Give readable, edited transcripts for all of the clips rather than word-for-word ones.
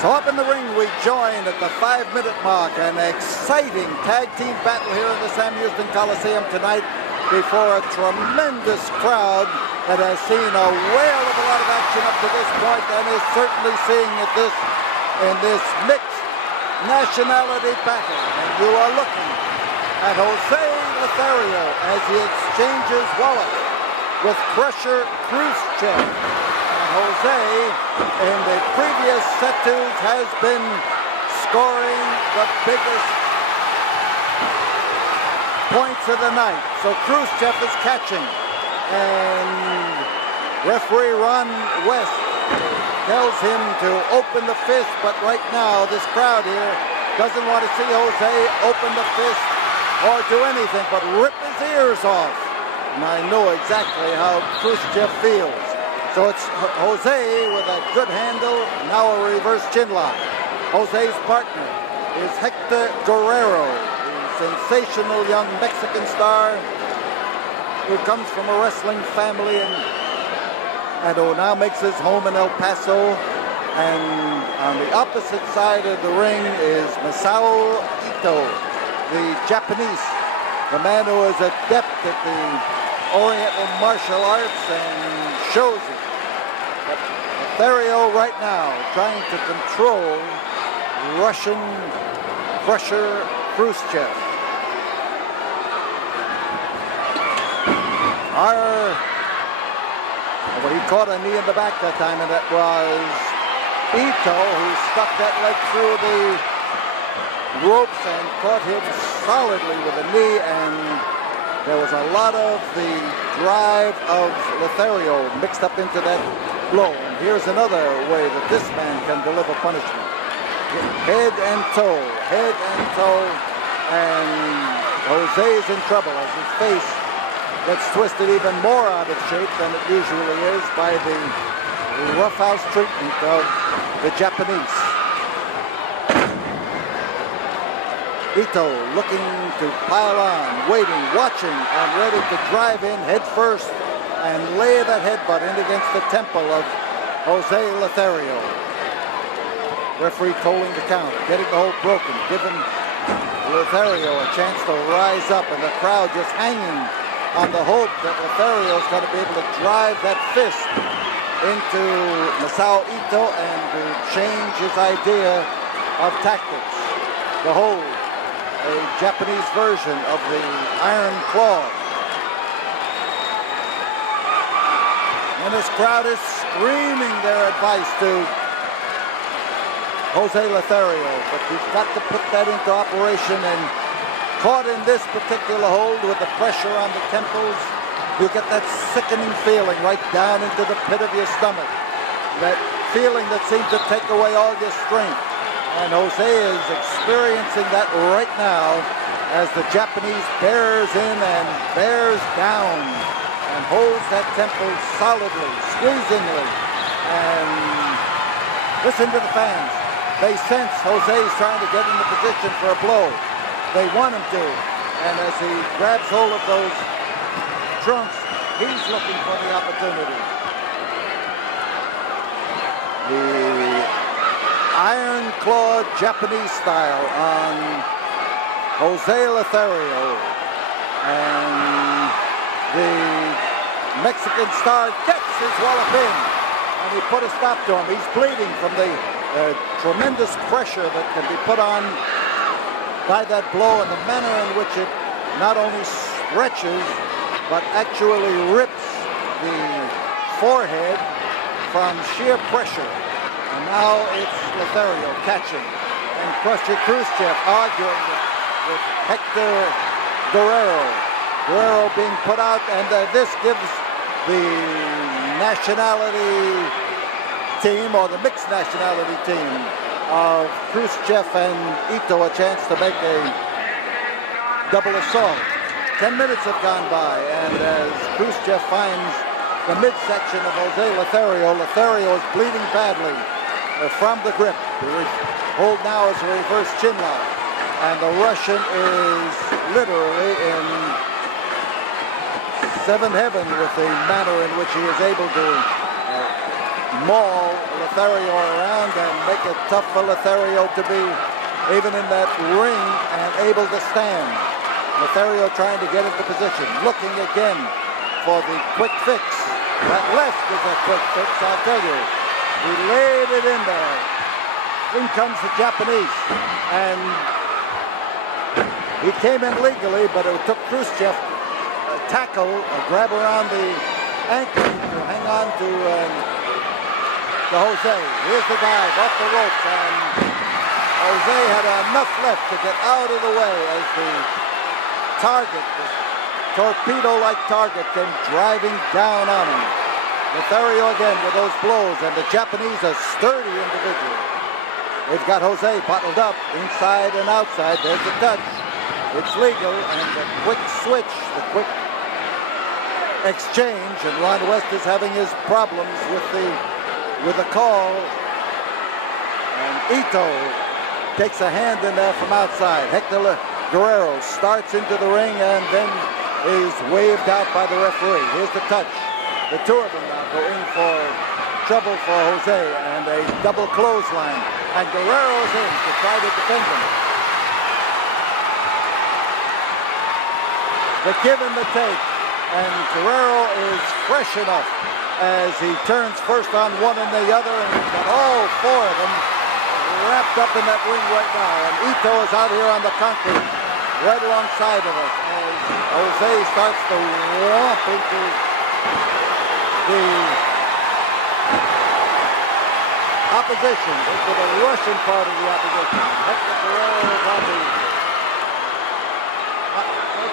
So up in the ring, we join at the 5-minute mark. An exciting tag team battle here in the Sam Houston Coliseum tonight before a tremendous crowd that has seen a whale of a lot of action up to this point and is certainly seeing it in this mixed nationality battle. And you are looking at Jose Lothario as he exchanges wallets with Krusher Kruschev. Jose, in the previous set twos, has been scoring the biggest points of the night. So Kruschev is catching, and referee Ron West tells him to open the fist, but right now this crowd here doesn't want to see Jose open the fist or do anything but rip his ears off. And I know exactly how Kruschev feels. So it's Jose with a good handle, now a reverse chin lock. Jose's partner is Hector Guerrero, the sensational young Mexican star who comes from a wrestling family and who now makes his home in El Paso. And on the opposite side of the ring is Masao Ito, the Japanese, the man who is adept at the Oriental martial arts and shows it. But Lothario right now trying to control Russian Krusher Kruschev. Well, he caught a knee in the back that time, and that was Ito who stuck that leg through the ropes and caught him solidly with a knee, and there was a lot of the drive of Lothario mixed up into that blow. And here's another way that this man can deliver punishment. Head and toe, and Jose's in trouble as his face gets twisted even more out of shape than it usually is by the roughhouse treatment of the Japanese. Ito looking to pile on, waiting, watching, and ready to drive in head first and lay that headbutt in against the temple of Jose Lothario. Referee calling the count, getting the hold broken, giving Lothario a chance to rise up, and the crowd just hanging on the hope that Lothario is going to be able to drive that fist into Masao Ito and to change his idea of tactics. The hold, a Japanese version of the iron claw. And this crowd is screaming their advice to Jose Lothario, but you've got to put that into operation, and caught in this particular hold with the pressure on the temples, you get that sickening feeling right down into the pit of your stomach. That feeling that seems to take away all your strength. And Jose is experiencing that right now as the Japanese bears in and bears down and holds that temple solidly, squeezingly. And listen to the fans. They sense Jose's trying to get into position for a blow. They want him to. And as he grabs hold of those trunks, he's looking for the opportunity. The iron-clawed Japanese style on Jose Lothario. And the Mexican star gets his wallop in. And he put a stop to him. He's bleeding from the tremendous pressure that can be put on by that blow, and the manner in which it not only stretches but actually rips the forehead from sheer pressure. And now it's Lothario catching, and Krusher Kruschev arguing with Hector Guerrero. Guerrero being put out, and this gives the nationality team, or the mixed nationality team of Kruschev and Ito, a chance to make a double assault. 10 minutes have gone by, and as Kruschev finds the midsection of Jose Lothario, Lothario is bleeding badly from the grip. The hold now is a reverse chin lock, and the Russian is literally in seventh heaven with the manner in which he is able to maul Lothario around and make it tough for Lothario to be even in that ring and able to stand. Lothario trying to get into position, looking again for the quick fix. That left is a quick fix, I'll tell you. He laid it in there. In comes the Japanese, and he came in legally, but it took Kruschev a tackle, a grab around the ankle to hang on to Jose. Here's the dive off the ropes, and Jose had enough left to get out of the way as the target, this torpedo-like target, came driving down on him. Lothario again with those blows, and the Japanese are sturdy individuals. They've got Jose bottled up inside and outside. There's the touch. It's legal, and the quick switch, the quick exchange, and Ron West is having his problems with the call. And Ito takes a hand in there from outside. Hector Guerrero starts into the ring and then is waved out by the referee. Here's the touch. The two of them now go in for trouble for Jose, and a double clothesline. And Guerrero's in to try to defend him. The give and the take. And Guerrero is fresh enough as he turns first on one and the other, and he's got all four of them wrapped up in that ring right now. And Ito is out here on the concrete, right alongside of us, as Jose starts to whomp into the opposition, into the Russian part of the opposition. Hector Guerrero is on the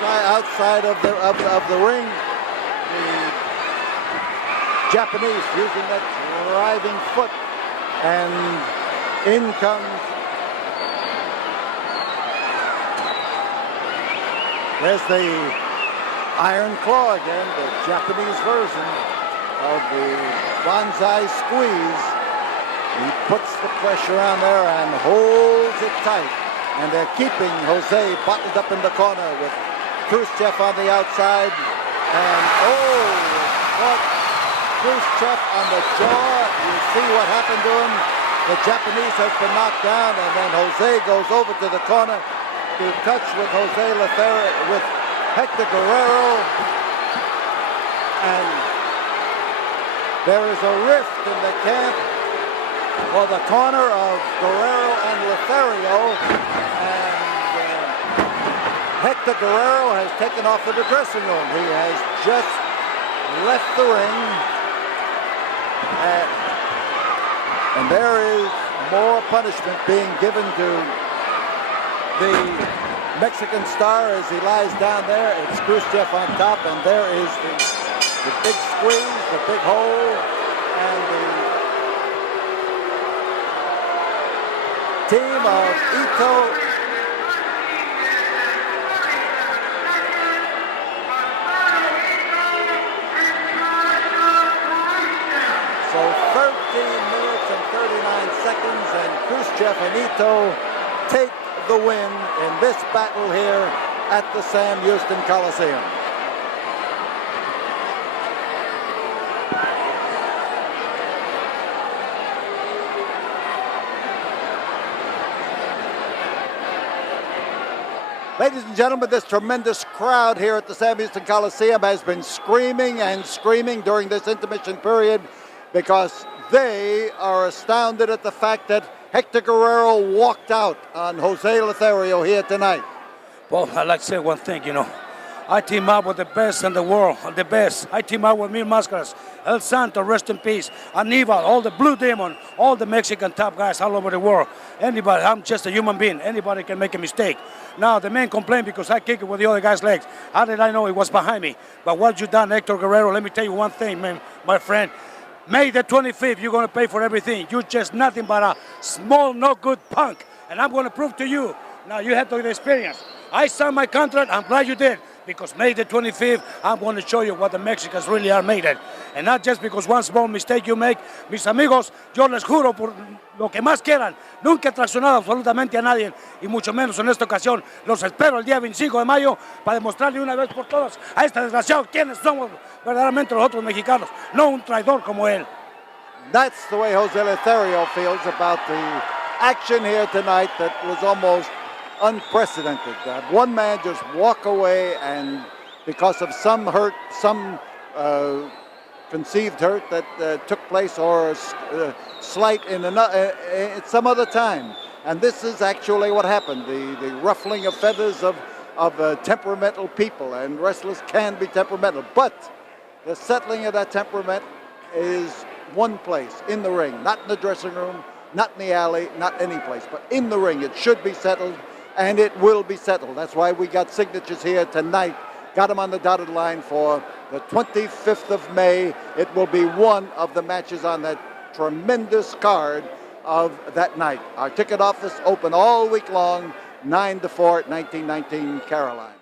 outside of the ring. The Japanese using that driving foot, and in comes, there's the Iron Claw again, the Japanese version of the Banzai Squeeze. He puts the pressure on there and holds it tight. And they're keeping Jose bottled up in the corner with Kruschev on the outside. And caught Kruschev on the jaw. You see what happened to him. The Japanese has been knocked down, and then Jose goes over to the corner to touch with Jose Lothario, with Hector Guerrero. And there is a rift in the camp for the corner of Guerrero and Lothario, and Hector Guerrero has taken off to the dressing room. He has just left the ring, and there is more punishment being given to the Mexican star as he lies down there. It's Kruschev on top, and there is the big squeeze, the big hole, and the team of Ito so 13 minutes and 39 seconds, and Kruschev and Ito take the win in this battle here at the Sam Houston Coliseum. Ladies and gentlemen, this tremendous crowd here at the Sam Houston Coliseum has been screaming and screaming during this intermission period because they are astounded at the fact that Hector Guerrero walked out on Jose Lothario here tonight. Well, I'd like to say one thing, I team up with the best in the world, the best. I team up with Mil Mascaras, El Santo, rest in peace, Aníbal, all the Blue Demon, all the Mexican top guys all over the world. Anybody, I'm just a human being. Anybody can make a mistake. Now, the man complained because I kicked it with the other guy's legs. How did I know it was behind me? But what you done, Hector Guerrero, let me tell you one thing, man, my friend. May the 25th, you're going to pay for everything. You're just nothing but a small, no good punk. And I'm going to prove to you. Now, you have to get experience. I signed my contract. I'm glad you did. Because May the 25th, I'm going to show you what the Mexicans really are made at. And not just because one small mistake you make. Mis amigos, yo les juro por lo que más quieran. Nunca he traicionado absolutamente a nadie, y mucho menos en esta ocasión. Los espero el día 25 de mayo para demostrarle una vez por todas a este desgraciado quiénes somos verdaderamente los otros mexicanos. No un traidor como él. That's the way Jose Lothario feels about the action here tonight that was almost unprecedented. One man just walk away, and because of some hurt, some conceived hurt that took place, or slight in some other time. And this is actually what happened, the ruffling of feathers of temperamental people, and wrestlers can be temperamental. But the settling of that temperament is one place, in the ring, not in the dressing room, not in the alley, not any place, but in the ring. It should be settled, and it will be settled. That's why we got signatures here tonight. Got them on the dotted line for the 25th of May. It will be one of the matches on that tremendous card of that night. Our ticket office open all week long, 9 to 4 at 1919 Caroline.